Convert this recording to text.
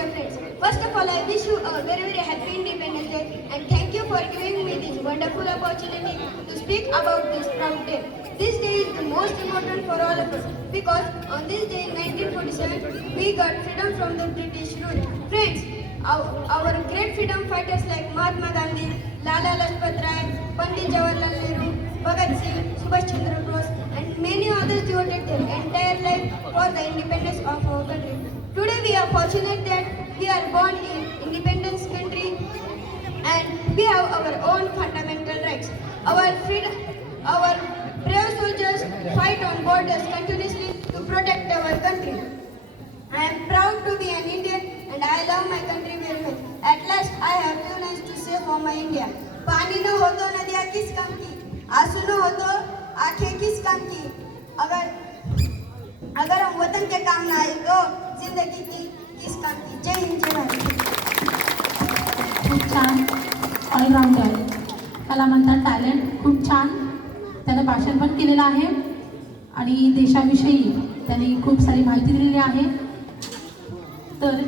dear friends. First of all, I wish you a very, very happy Independence Day and thank you for giving me this wonderful opportunity to speak about this proud day. This day is the most important for all of us because on this day in 1947, we got freedom from the British rule. Friends, our great freedom fighters like Mahatma Gandhi, Lala Lajpat Rai, Pandit Jawaharlal Nehru, Bhagat Singh, Subhash Chandra Bose and many others devoted their entire life for the independence of our country. Today we are fortunate that we are born in independence country and we have our own fundamental rights. Our brave soldiers fight on borders continuously to protect our country. I am proud to be an Indian and I love my country very much. At last I have few lines to say for my India. पानी न हो तो नदियाँ किस काम की, आंसू न हो तो आंखें किस काम की, अगर हम वतन के काम ना आए तो जिंदगी की किस काम की. जय हिंद जय भारत. खूप छान ऑलराऊंडर, त्याला म्हणतात टॅलेंट. खूप छान त्यानं भाषण पण केलेलं आहे आणि देशाविषयी त्यांनी खूप सारी माहिती दिलेली आहे. तर